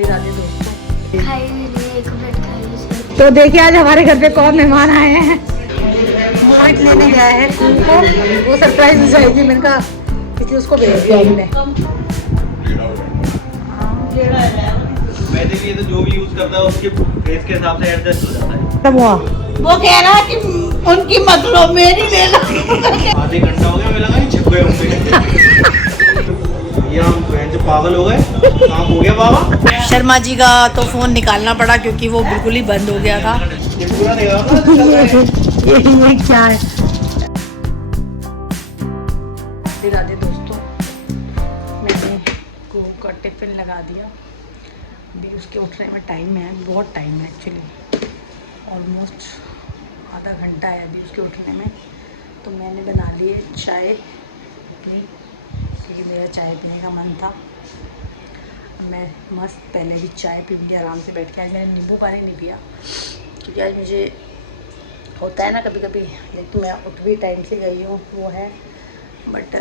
राधे दोस्तों, खाई नहीं एक मिनट खाई। तो देखिए आज हमारे घर पे कौन मेहमान आए हैं। मोहित लेने गया है को, वो सरप्राइज मिल जाएगी। मैंने कहा किसी उसको भेज दिया हमने। वैसे भी ये तो जो भी यूज करता है उसके फेस के हिसाब से एडजस्ट हो जाता है। तब हुआ वो कह रहा है कि उनकी मत लो मेरी ले लो। आधे घंटा हो गया, मुझे लगा छिप गए होंगे। ये हम जो पागल हो गए, काम हो गया बाबा। शर्मा जी का तो फोन निकालना पड़ा क्योंकि वो बिल्कुल ही बंद हो गया था। ये पूरा नहीं होगा। ये क्या है। राधे दोस्तों, मैंने को का टिफिन लगा दिया। अभी उसके उठने में टाइम है, बहुत टाइम है एक्चुअली, ऑलमोस्ट आधा घंटा है अभी उसके उठने में। तो मैंने बना लिए चाय पी, क्योंकि मेरा चाय पीने का मन था। मैं मस्त पहले ही चाय पी ली आराम से बैठ के। आज मैंने नींबू पानी नहीं पिया क्योंकि आज मुझे होता है ना कभी कभी, लेकिन मैं उठ भी टाइम से गई हूँ वो है, बट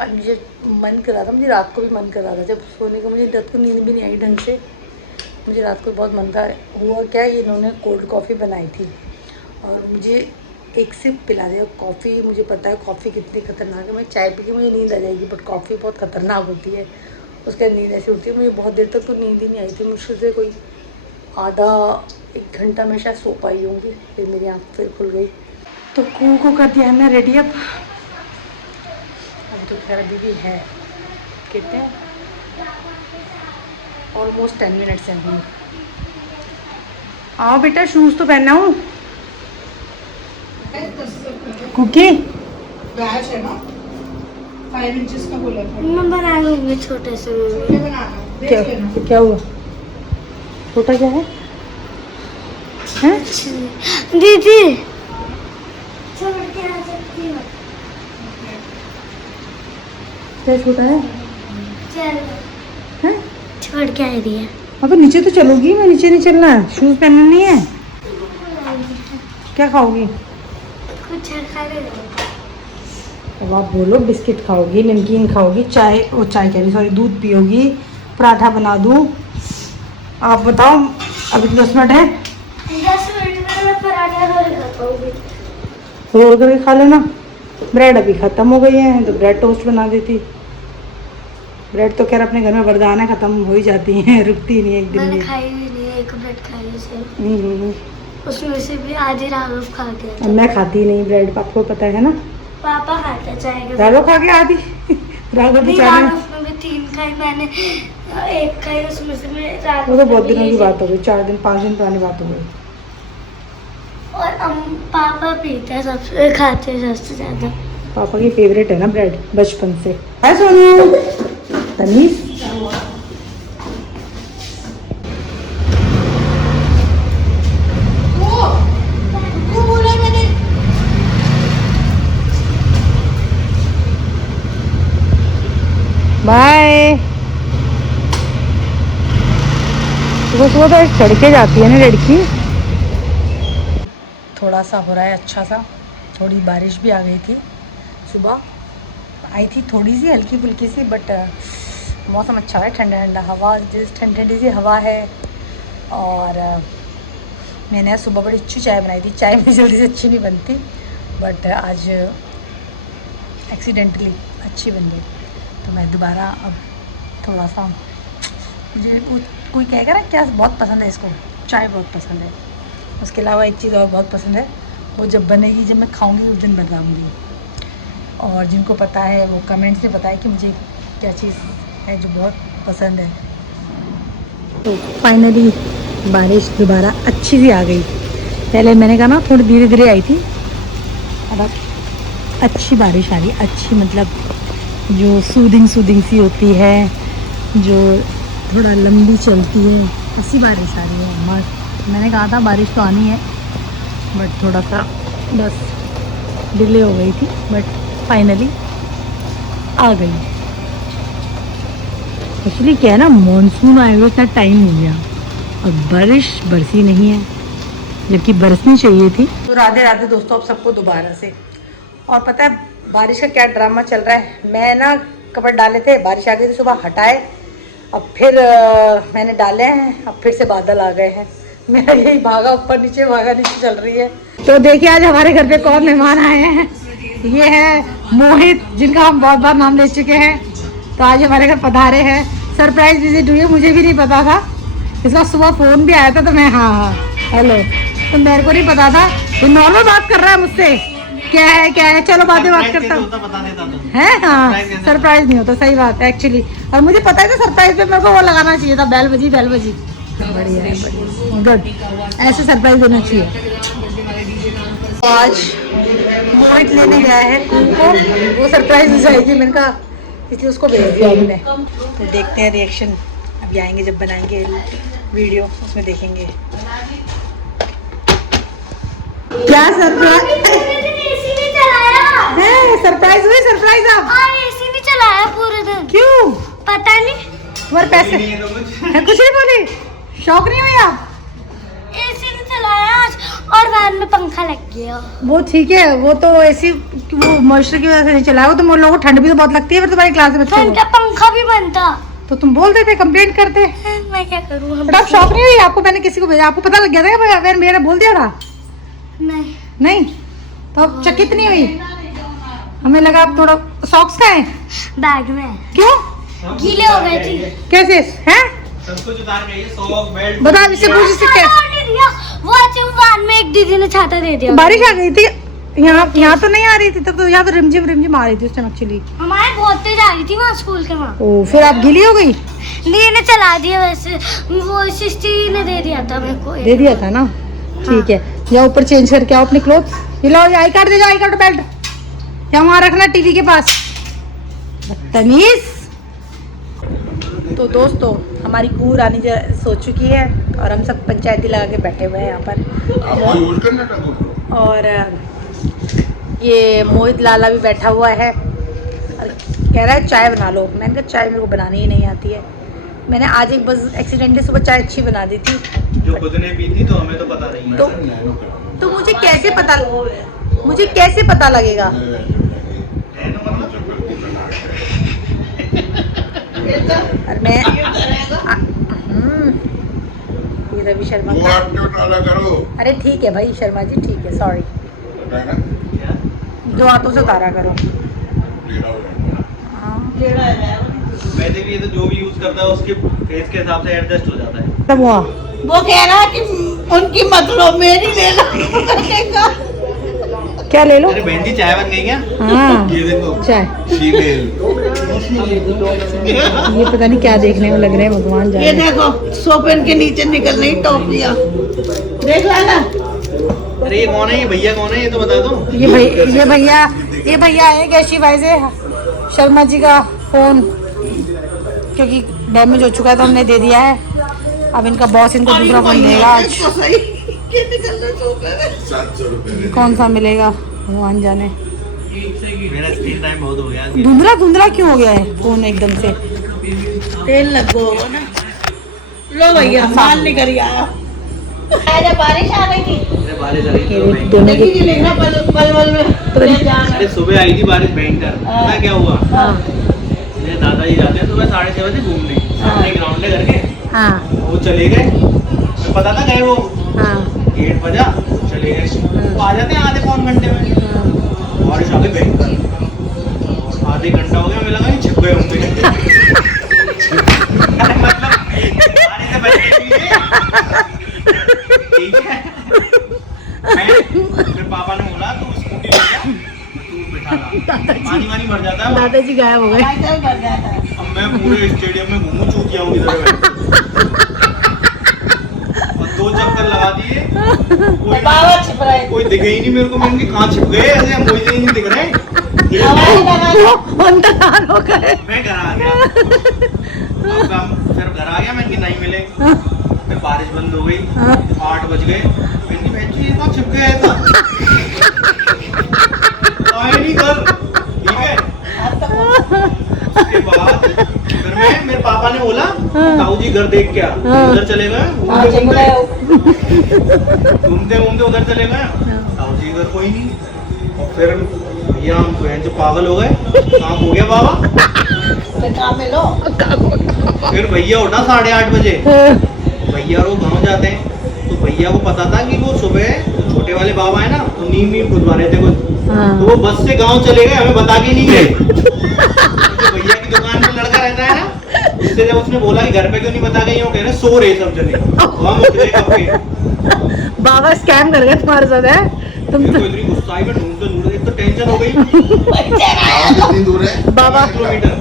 आज मुझे मन कर रहा था, मुझे रात को भी मन कर रहा था जब सोने का। मुझे रात को नींद भी नहीं आई ढंग से, मुझे रात को बहुत मन था। हुआ क्या, इन्होंने कोल्ड कॉफ़ी बनाई थी और मुझे एक सिप पिला दिया कॉफ़ी। मुझे पता है कॉफ़ी कितनी खतरनाक है। मैं चाय पी के मुझे नींद आ जाएगी, बट कॉफ़ी बहुत खतरनाक होती है, उसके नींद ऐसी उठती है। मुझे बहुत देर तक तो नींद ही नहीं आई थी, मुश्किल से कोई आधा एक घंटा मैं शायद सो पाई होंगी, फिर मेरी आँख फिर खुल गई। तो को कर दिया हमने रेडी। अब तो खैर अभी भी है, कहते हैं ऑलमोस्ट 10 मिनट्स हैं अभी। आओ बेटा, शूज़ तो पहना हूँ। कुकी बैच है ना 5 इंचेस का बोला था। मैं बना लूंगी छोटे से। ये बनाना क्या क्या हुआ, छोटा क्या है, हैं? दीदी छोड़ के आ सकती हो। क्या छोटा है, चल हैं? छोड़ के आ रही है। हाँ तो नीचे तो चलोगी, मैं नीचे नहीं चलना है, शूज़ पहनना नहीं है। क्या खाओगी, कुछ खा ले। अब आप बोलो, बिस्किट खाओगी, नमकीन खाओगी, चाय, वो चाय कह रही सॉरी, दूध पियोगी, पराठा बना दूँ, आप बताओ। अभी 10 मिनट है, 10 मिनट में मैं पराठा रोल खा पाऊंगी। रोल करके खा लेना। ब्रेड अभी ख़त्म हो गई है तो ब्रेड टोस्ट बना देती। ब्रेड तो खैर अपने घर में वरदान है, ख़त्म हो ही जाती हैं, रुकती नहीं एक दिन मैंने भी। खाई भी नहीं, एक ब्रेड खाई उसे। उसमें से भी आधी राघव खा गया अब मैं खाती नहीं ब्रेड, आपको पता है ना। पापा खाते चाय के साथ। राघव खा गया आधी। राघव नहीं, बेचारे, राघव में भी 3 खाई मैंने, एक खाई उसमें से मैं राघव। वो तो बहुत दिनों की बात हो गई, 4 दिन 5 दिन पुरानी बात हो गई। और पापा पीते हैं सबसे, खाते हैं सबसे ज्यादा। पापा की फेवरेट है ना ब्रेड, बचपन से है। सोनू तनीस वो बोला मैंने। बाय। सुबह सुबह तो चढ़ के जाती है ना लड़की। थोड़ा सा हो रहा है अच्छा सा, थोड़ी बारिश भी आ गई थी, सुबह आई थी थोड़ी सी हल्की फुल्की सी, बट मौसम अच्छा है, ठंडा ठंडा हवा, जिस ठंडी ठंडी सी हवा है। और मैंने आज सुबह बड़ी अच्छी चाय बनाई थी। चाय भी जल्दी से अच्छी नहीं बनती, बट आज एक्सीडेंटली अच्छी बन गई। तो मैं दोबारा अब थोड़ा सा, मुझे कोई कहेगा ना क्या बहुत पसंद है इसको, चाय बहुत पसंद है। उसके अलावा एक चीज़ और बहुत पसंद है, वो जब बनेगी, जब मैं खाऊंगी उस दिन बताऊंगी। और जिनको पता है वो कमेंट्स में बताएं कि मुझे क्या चीज़ है जो बहुत पसंद है। तो फाइनली बारिश दोबारा अच्छी सी आ गई। पहले मैंने कहा ना थोड़ी धीरे धीरे आई थी, अब अच्छी बारिश आ रही, अच्छी मतलब जो सूदिंग सी होती है, जो थोड़ा लंबी चलती है, ऐसी बारिश आ रही है मस्त। मैंने कहा था बारिश तो आनी है, बट थोड़ा सा बस डिले हो गई थी, बट फाइनली आ गई। एक्चुअली क्या है ना, मॉनसून आए हुए इतना टाइम हो गया और बारिश बरसी नहीं है, जबकि बरसनी चाहिए थी। तो राधे राधे दोस्तों, अब सबको दोबारा से। और पता है बारिश का क्या ड्रामा चल रहा है, मैं ना कपड़े डाले थे, बारिश आ गई थी सुबह, हटाए, अब फिर मैंने डाले हैं, अब फिर से बादल आ गए हैं। मेरा यही भागा ऊपर नीचे चल रही है। तो देखिए आज हमारे घर पे कौन मेहमान आए हैं। ये है मोहित, जिनका हम बहुत बार नाम ले चुके हैं। तो आज हमारे घर पधारे हैं, सरप्राइज विजिट हुई है, मुझे भी नहीं पता था। इसका सुबह फ़ोन भी आया था तो मैं हाँ हेलो, तो मेरे को नहीं पता था। ये नॉर्मल बात कर रहा है मुझसे, क्या है चलो बात करता हूँ है। हाँ सरप्राइज नहीं होता, सही बात है एक्चुअली। और मुझे पता है था सरप्राइज पे मेरे को वो लगाना चाहिए था, बेल बजी। बढ़िया है, गुड, ऐसे सरप्राइज देना चाहिए। तो आज मोहित लेने गया है को, वो सरप्राइज मिल जाएगी मैंने कहा, इसलिए उसको भेज दिया हमने। तो देखते हैं रिएक्शन अभी आएंगे जब बनाएंगे वीडियो, उसमें देखेंगे क्या सरप्राइज है। सरप्राइज हुई, सरप्राइज आप एसी नहीं चलाया पूरे दिन। क्यों? पता नहीं, तुम्हारे पैसे है, कुछ नहीं बोली, शौक नहीं हुई आप? एसी नहीं चलाया आज और वैन में पंखा लग गया। वो ठीक है, वो तो ऐसी वो मॉइस्चर की वजह से नहीं चलाया, वो तो लोगों को ठंड भी तो बहुत लगती है। फिर तुम्हारी क्लास में बच्चों को पंखा भी बनता तो तुम बोल देते, कंप्लेंट करते। मैं क्या करूँ? बट आप शौक नहीं हुई आपको? मैंने किसी को भेजा, आपको पता लग गया था क्या? मेरा बोल दिया था नहीं तो अब चकित नहीं हुई? हमें लगा आप थोड़ा सॉक्स का है बैग में। क्यों? गीले हो गए थे। कैसे हैं? सब कुछ उतार के ये सॉक बेल्ट बता, इससे पूछ इससे क्या वो अच्छे वैन में एक दीदी ने छाता दे दिया। बारिश आ गई थी यहाँ तो नहीं आ रही थी तब, तो यहाँ तो रिमझिम आ रही थी उस टाइम एक्चुअली। हमारे बहुत तेज आ रही थी वहाँ स्कूल के वहाँ। ओ फिर आप गीली हो गई? दी ने चला दिया, वैसे वो सिस्टी ने दे दिया था मेरे को। दे दिया था ना, ठीक है। जाओ ऊपर चेंज करके आओ अपने क्लोथ। ये लो आई कार्ड दे जाओ, आई कार्ड बेल्ट या वहाँ रखना टीवी के पास, बदतमीज। तो दोस्तों हमारी कूर आनी सो चुकी है और हम सब पंचायती लगा के बैठे हुए हैं यहाँ पर। और ये मोहित लाला भी बैठा हुआ है और कह रहा है चाय बना लो। मैंने कहा चाय मेरे को बनानी ही नहीं आती है। मैंने आज एक बस एक्सीडेंटली सुबह चाय अच्छी बना दी थी, जो खुद ने पी थी, तो हमें तो पता नहीं है। तो मुझे कैसे पता लगेगा? और मैं ये रवि शर्मा का, अरे ठीक है भाई शर्मा जी, ठीक है, सॉरी, दो हाथों से उतारा करो। वैसे भी ये तो जो भी यूज करता है उसके फेस के हिसाब से एडजस्ट हो जाता है। तब हुआ वो कह रहा है कि उनकी मत लो, मेरी ले लो। क्या ले लो? अरे बहन जी चाय बन गई क्या? हाँ ये देखो चाय, ये पता नहीं क्या देखने में लग रहे हैं, भगवान ये जाने। देखो सोफे के नीचे निकल रही टोपियां, देख लाना। अरे ये कौन है? ये भैया कौन है? ये तो बता दो। ये भैया है कैशी भाई से शर्मा जी का फोन, क्योंकि डैमेज हो चुका है तो हमने दे दिया है। अब इनका बॉस इनको दूसरा फोन देगा आज। कौन सा मिलेगा भगवान जाने। मेरा स्क्रीन टाइम बहुत हो गया। धुंधला क्यों हो गया है फोन एकदम से? तेल लगो ना, लो भैया माल निकल आया। बारिश आ रही थी, अरे बारिश आ रही थी दोनों की देखिए लेना पल में। अरे सुबह आई थी बारिश भयंकर। पता क्या हुआ? मेरे दादाजी जाते हैं सुबह 6:30 बजे घूमने, सामने ग्राउंड है घर के। हाँ वो चले गए, मैं पता था गए वो। हाँ गेट बजा, चले गए। वो आ जाते हैं आधे पौन घंटे में। बारिश आ गई भयंकर, आधे घंटा हो गया, हमें लगा छिप गए होंगे। अरे मतलब बारिश से बचने के लिए, ठीक है। फिर पापा ने बोला तू स्कूटी ले जा, तू बिठा ला, पानी वानी भर जाता है। दादाजी गायब हो गए। अब मैं पूरे स्टेडियम में घूमू, चूतिया हूँ इधर और 2 चक्कर लगा दिए, कोई दिखे ही नहीं मेरे को। मैंने कहा कहाँ छिप गए, ऐसे मुझे ही नहीं दिख रहे। अंदर हो गए। मैं घर आ गया, फिर घर आ गया, मैं कि नहीं मिले। फिर बारिश बंद हो गई, 8 बज गए। मैंने बहन ये कहाँ छिप गया था, आए नहीं घर, ठीक है। उसके बाद फिर मेरे पापा ने बोला ताऊ जी घर देख क्या, उधर चले गए, घूमते घूमते उधर चले गए। ताऊ जी घर कोई नहीं। और फिर भैया हम बहन से पागल हो गए, कहाँ हो गया बाबा। तो काम में लो। फिर भैया उठा 8:30 बजे, भैया वो गाँव जाते हैं, तो भैया को पता था कि वो सुबह तो छोटे वाले बाबा है ना, तो नीम खुदवा रहे थे कुछ, तो वो बस से गाँव चले गए, हमें बता के नहीं गए। तो भैया की दुकान पे लड़का रहता है ना, उससे जब उसने बोला कि घर पे क्यों नहीं बता गए, यूँ कह रहे सो रहे सब जने, हम उठ गए कब के। बाबा स्कैम कर गए तुम्हारे साथ है। तुम मेरे तो को इतनी गुस्सा आई, मैं ढूंढते एक तो टेंशन हो गई। कितनी दूर है? बाबा 5 किलोमीटर।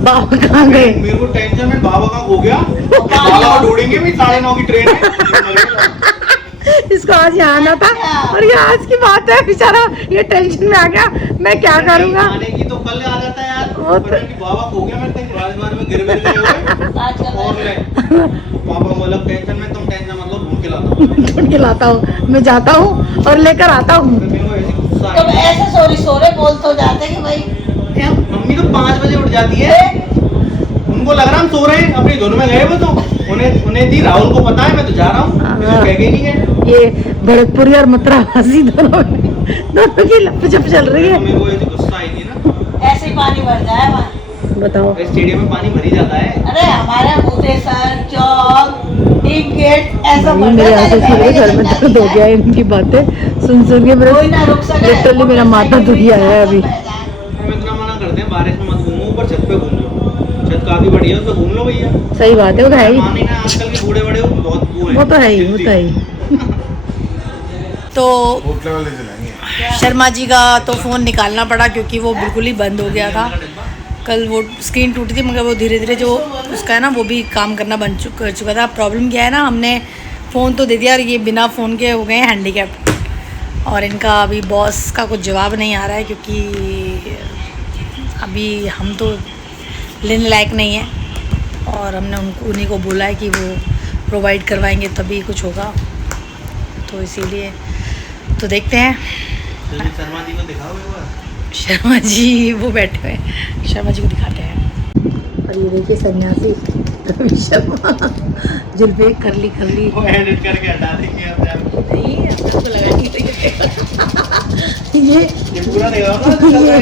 बाबा कहाँ गए? मेरे को टेंशन में बाबा कहाँ खो गया, बाबा को ढूंढेंगे भी 9:30 की ट्रेन है। इसको आज यहाँ आना था और ये आज की बात है, बेचारा ये टेंशन में आ गया, मैं क्या करूँगा। आने की तो कल आ जाता है यार, वो तो- पता नहीं बाबा खो गया, मैं कहीं बार में गिर गए हुए और ले पापा बोला टेंशन में, तुम टेंशन मतलब ढूंढ के लाता हूँ। ढूंढ के लाता हूँ, मैं जाता हूँ और लेकर आता हूँ। तो मेरे को ऐसी गुस्सा तुम आया। ऐसे सॉरी सोरे बोल तो जाते कि भाई मम्मी तो 5 बजे उठ जाती है, उनको लग रहा हम सो रहे हैं, अपनी धुन में गए वो तो, उन्हें थी राहुल को पता है मैं तो जा रहा हूँ, कह के नहीं गए। ये भरतपुरी और मथुरावासी दोनों की लपचप चल रही तो है। मेरे को ऐसी गुस्सा आई थी ना, ऐसे ही पानी भर जाए वहाँ। बताओ। स्टेडियम में पानी भर ही जाता है। अरे हमारे भूतेसर चौक एक गेट ऐसा भाई, भर मेरे जाता यहाँ से पूरे घर में दर्द हो गया है इनकी बातें सुन के। मेरे कोई ना रुक सके। लिटरली मेरा माथा दुख गया है अभी। हम इतना मना करते हैं बारिश में मत घूमो, ऊपर छत पे घूम लो, छत काफी बढ़िया है, उस पे घूम लो भैया। सही बात है, वो तो है ही, माने ना आजकल के बूढ़े बड़े बहुत वो हैं, वो तो है ही, वो तो है ही। तो होटल वाले चलाएंगे। शर्मा जी का तो फ़ोन निकालना पड़ा क्योंकि वो बिल्कुल ही बंद हो गया था। कल वो स्क्रीन टूटी थी, मगर वो धीरे धीरे जो उसका है ना वो भी काम करना बंद कर चुका था। प्रॉब्लम क्या है ना, हमने फ़ोन तो दे दिया और ये बिना फ़ोन के हो गए हैं हैंडीकैप, और इनका अभी बॉस का कुछ जवाब नहीं आ रहा है क्योंकि अभी हम तो लेने लायक नहीं है, और हमने उन्हीं को बोला है कि वो प्रोवाइड करवाएंगे तभी कुछ होगा, तो इसीलिए तो देखते हैं। चलिए शर्मा जी को दिखाओ एक बार। शर्मा जी वो बैठे हुए हैं, शर्मा जी को दिखाते हैं। और ये देखिए सन्यासी रवि शर्मा, जुल्फे करली करली। वो एडिट करके हटा देंगे अब यार। नहीं, आपको लगा नहीं ये पूरा दिखाओ ना जो चल रहा है।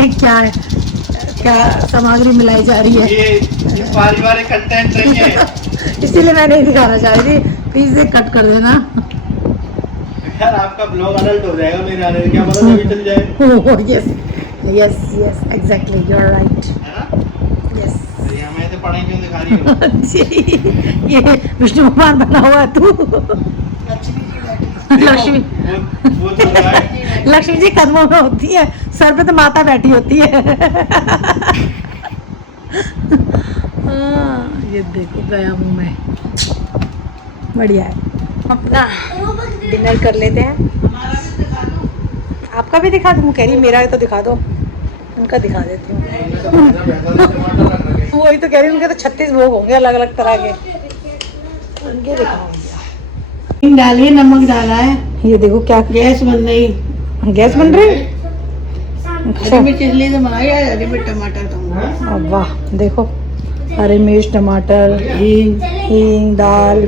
ये क्या है, क्या सामग्री मिलाई जा रही है, ये पारिवारिक कंटेंट नहीं है इसीलिए मैं नहीं दिखाना चाह रही थी, प्लीज ये कट कर देना। यार। आपका ब्लॉग अडल्ट हो जाएगा मेरे आने से, क्या पता तभी चल जाए, oh yes yes yes exactly, you are right, है ना। यस। अरे हमें ऐसे पढ़ाई क्यों दिखा रही हो। जी, ये विष्णु भगवान बना हुआ है तू। लक्ष्मी वो चल रहा है। लक्ष्मी जी कदमों में होती है, सर पे तो माता बैठी होती है। ये देखो गया मुंह में, बढ़िया है। अपना डिनर कर लेते हैं। आपका भी दिखा दूँ, कह रही मेरा तो दिखा दो, उनका दिखा देती हूँ। वही तो कह रही हूँ, उनके तो 36 भोग होंगे अलग अलग तरह के, उनके दिखाऊंगी। डालिए, नमक डाला है, ये देखो क्या गैस बन रही, गैस बन रही है। हरी मिर्च इसलिए तो बनाई है, हरी मिर्च टमाटर दूंगा, वाह देखो, हरी मिर्च टमाटर हींग दाल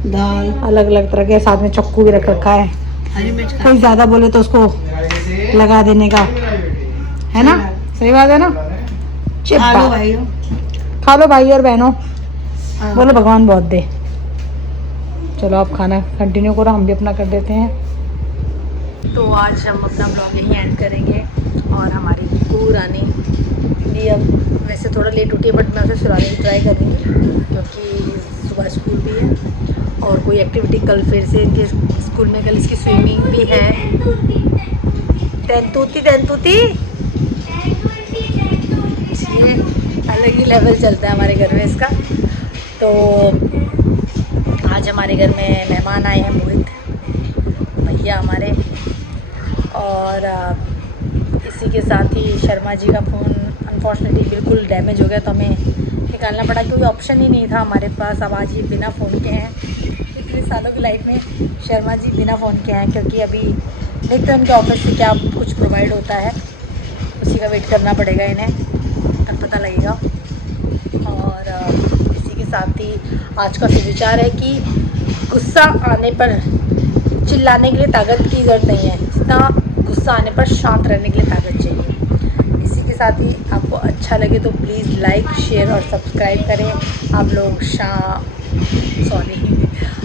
दाल, अलग अलग तरह के, साथ में चक्कू भी रख रखा है, हरी मिर्च कोई ज्यादा बोले तो उसको लगा देने का, है ना। सही बात है ना। चिप खा लो बात। भाइयों, खा लो भाई और बहनों, हाँ। बोलो भगवान बहुत दे। चलो आप खाना कंटिन्यू करो, हम भी अपना कर देते हैं। तो आज हम अपना ब्लॉग यहीं एंड करेंगे, और हमारी कू रानी भी अब वैसे थोड़ा लेट उठी है, बट मैं उसे सुलाने की ट्राई करूँगी क्योंकि सुबह स्कूल भी है, और कोई एक्टिविटी कल फिर से इनके स्कूल में, कल इसकी स्विमिंग भी है। तेंतुती तेंतुती, ये अलग ही लेवल चलता है हमारे घर में इसका। तो आज हमारे घर में मेहमान आए हैं, मोहित भैया हमारे, और इसी के साथ ही शर्मा जी का फ़ोन अनफॉर्चुनेटली बिल्कुल डैमेज हो गया, तो हमें निकालना पड़ा, कोई ऑप्शन ही नहीं था हमारे पास। अब आज ये बिना फ़ोन के हैं, इतने सालों की लाइफ में शर्मा जी बिना फ़ोन के हैं, क्योंकि अभी देखते हैं उनके ऑफिस से क्या कुछ प्रोवाइड होता है, उसी का वेट करना पड़ेगा इन्हें, तब पता लगेगा। और इसी के साथ ही आज का सुविचार है कि गुस्सा आने पर चिल्लाने के लिए ताकत की ज़रूरत नहीं है, जितना गुस्सा आने पर शांत रहने के लिए ताकत चाहिए। इसी के साथ ही आपको अच्छा लगे तो प्लीज़ लाइक शेयर और सब्सक्राइब करें। आप लोग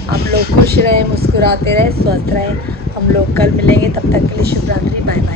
आप लोग खुश रहें, मुस्कुराते रहें, स्वस्थ रहें। हम लोग कल मिलेंगे, तब तक के लिए शुभ रात्रि, बाय बाय।